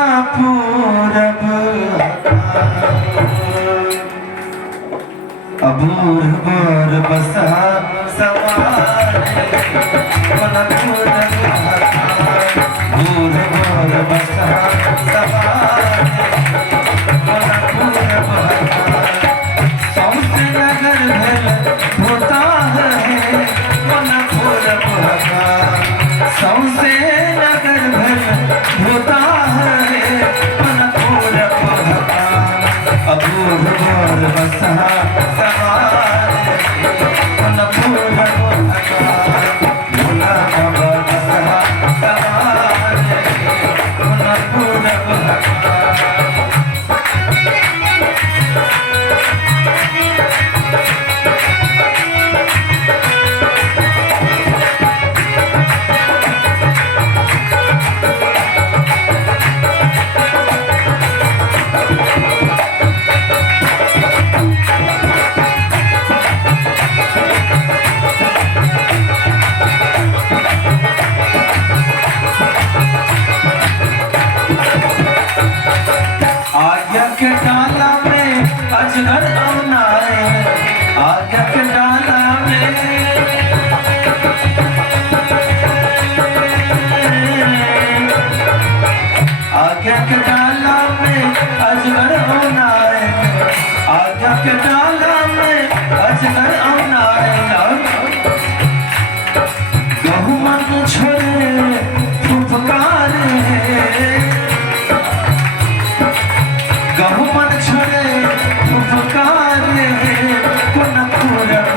पूरब अबूर बोर बसा सवारे मन पूरब अबूर बोर बसा सवारे मन पूरब सौसे नगर भर होता है मन पूरब सौसे नगर भर होता है मन पूरब अबूर बोर बसा सवारे मन पूरब भोला बाबा बसा सवारे मन पूरब आज्ञा के डाला में अजगर औनाए आज्ञा के डाला में आज्ञा के डाला में अजगर औनाए आज्ञा के डाला में अजगर औनाए गहू मन छोड़े फुफकार है गहू मन छोड़े फुफकार कुन पूरब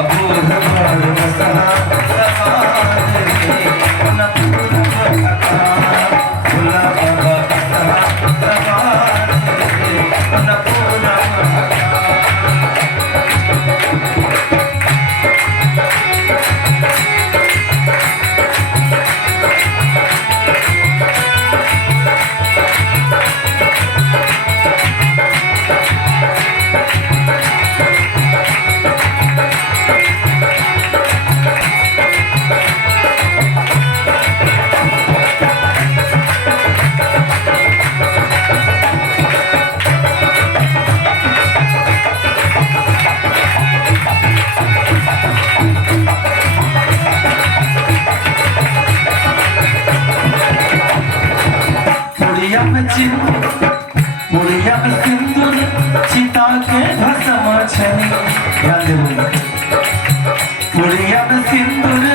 अबूर बोर बसा सवारे कुन पूरब भोला बाबा बसा सवारे कुन पूरब मुड़िया में सिंदूर चिता के भस्म छनी ध्यान देवो मुड़िया में सिंदूर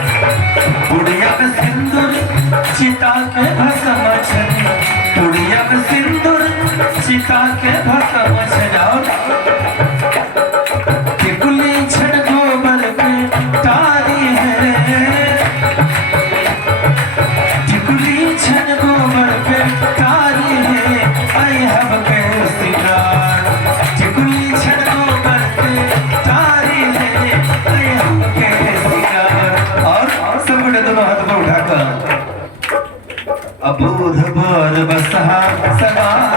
मुड़िया में सिंदूर चिता के भस्म छनी मुड़िया में सिंदूर चिता के भस्म छनी टिकुली छड़ गोबर पे तारी है टिकुली छड़ गोबर पे तारी है आई हम के सिंगार टिकुली छड़ गोबर पे तारी है आई हम के सिंगार और सब दोनों हाथ को उठाकर अबूर बोर बसा सवारे